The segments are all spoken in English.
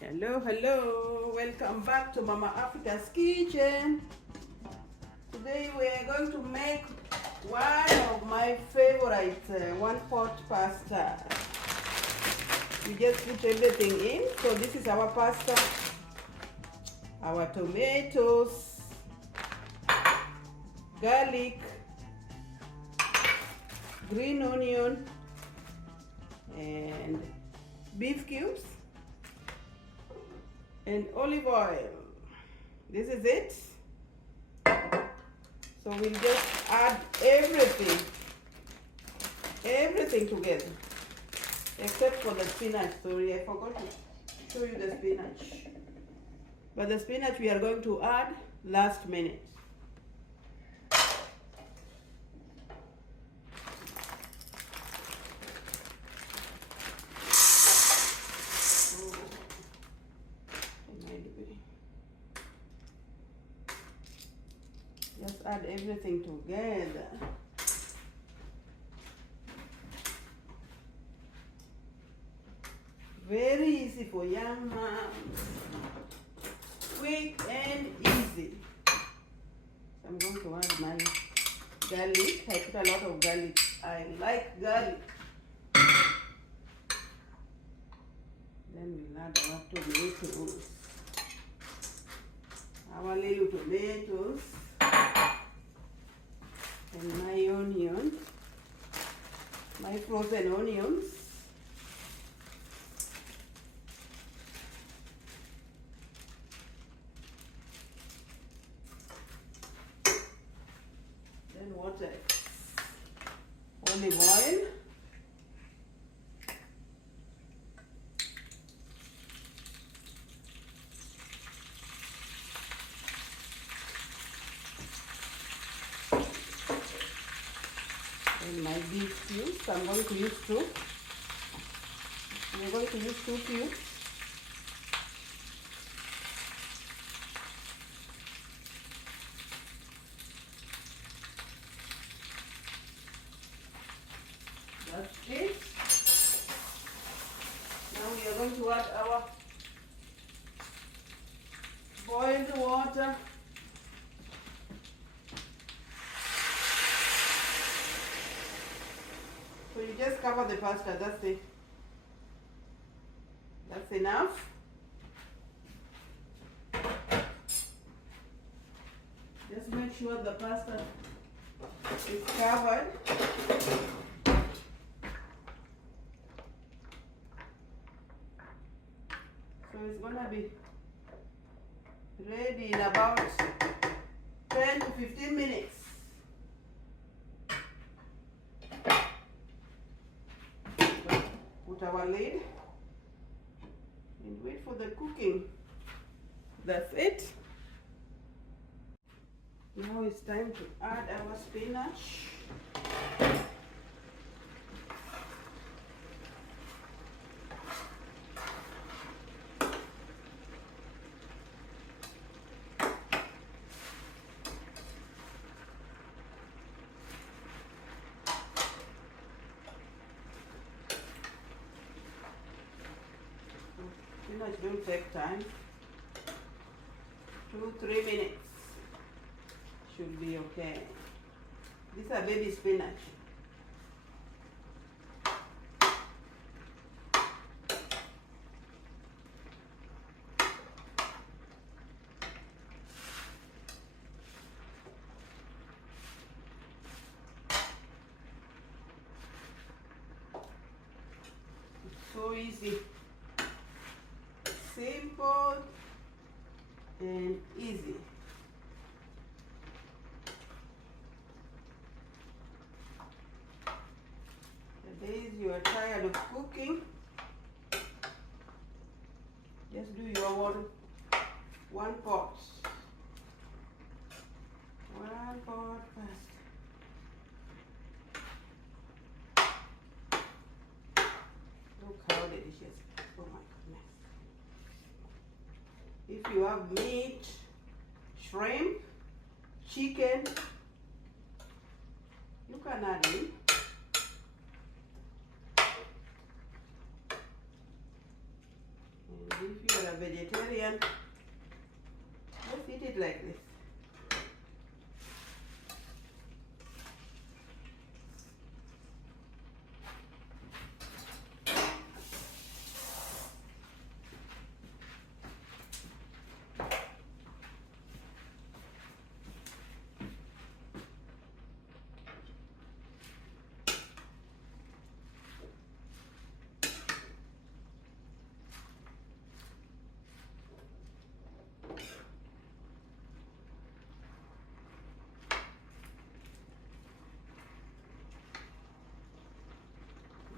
Hello, welcome back to Mama Africa's Kitchen. Today we are going to make one of my favorite one pot pasta. We just put everything in. So this is our pasta, our tomatoes, garlic, green onion, and beef cubes, and olive oil. This is it. So we'll just add everything together, except for the spinach. Sorry, I forgot to show you the spinach. But the spinach we are going to add last minute. Just add everything together. Very easy for young moms. Quick and easy. So I'm going to add my garlic. I put a lot of garlic. I like garlic. Then we'll add our tomatoes. Our little tomatoes. And my onions, my frozen onions. Then water, olive oil, and my beef cubes. I'm going to use two. I'm going to use 2 cubes. That's it. Now we are going to add our boiled water. So you just cover the pasta, that's it. That's enough. Just make sure the pasta is covered. So it's gonna be ready in about 10 to 15 minutes. Put our lid and wait for the cooking. That's it. Now it's time to add our spinach. Spinach don't take time. 2-3 minutes should be okay. These are baby spinach. It's so easy. Simple and easy. The days you are tired of cooking, just do your one pot. One pot pasta. Look how delicious. Oh my goodness. If you have meat, shrimp, chicken, you can add in. And If you are a vegetarian, just eat it like this.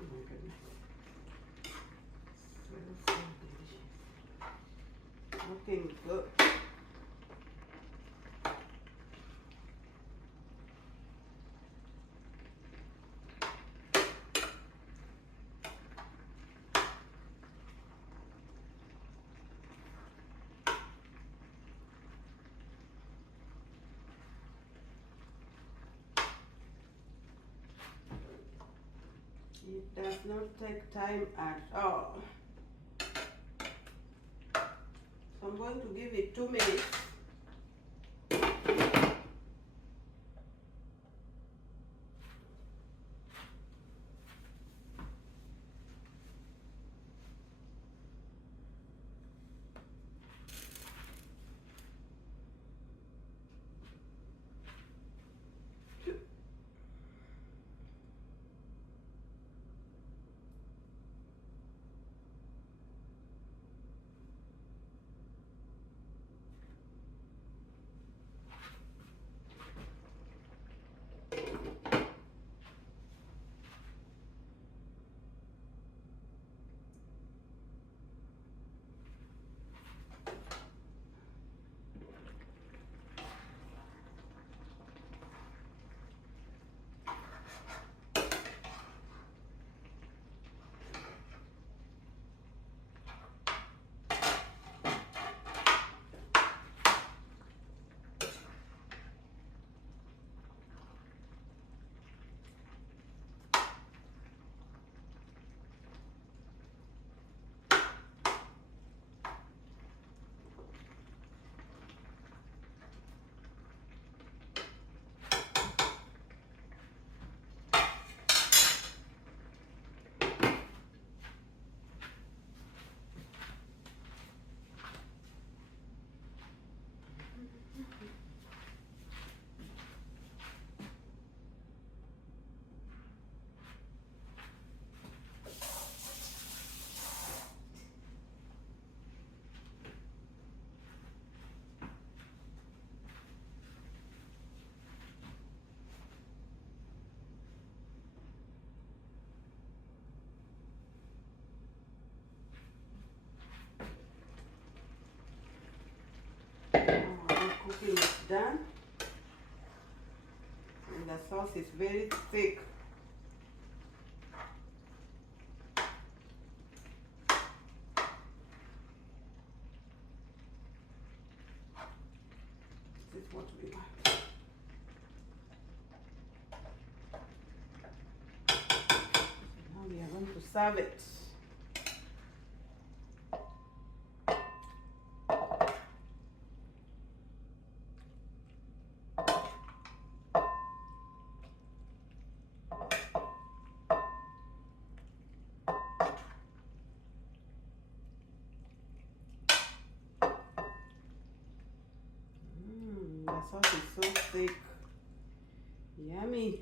So delicious. Looking good. It does not take time at all. So I'm going to give it 2 minutes. Cooking is done, and the sauce is very thick. This is what we want. Now we are going to serve it. The sauce is so thick. Yummy.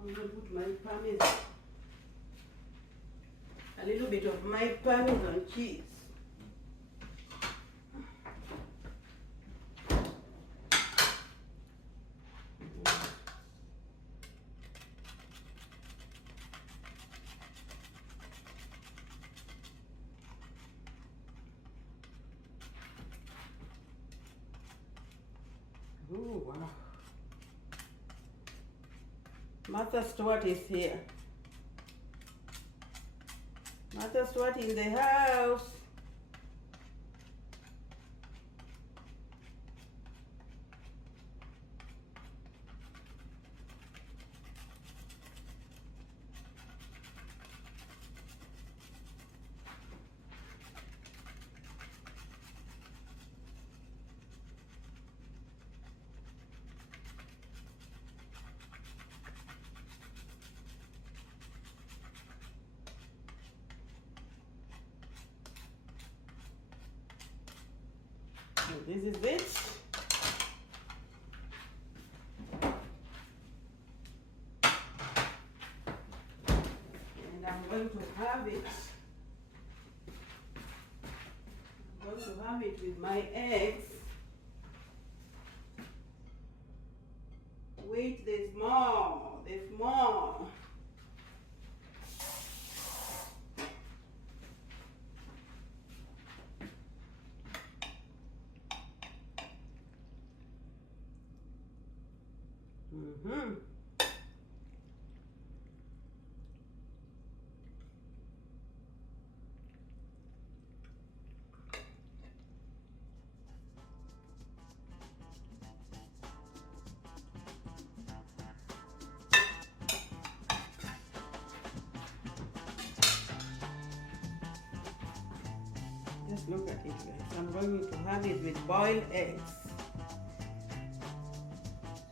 I'm going to put my parmesan, a little bit of my parmesan cheese. Ooh, wow. Martha Stewart is here. Martha Stewart in the house. So this is it. And I'm going to have it. I'm going to have it with my eggs. Wait, there's more. There's more. Mm-hmm. Just look at it, guys. I'm going to have it with boiled eggs.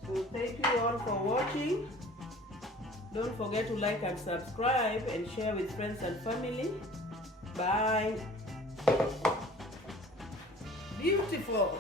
So thank you all for watching. Don't forget to like and subscribe and share with friends and family. Bye. Beautiful.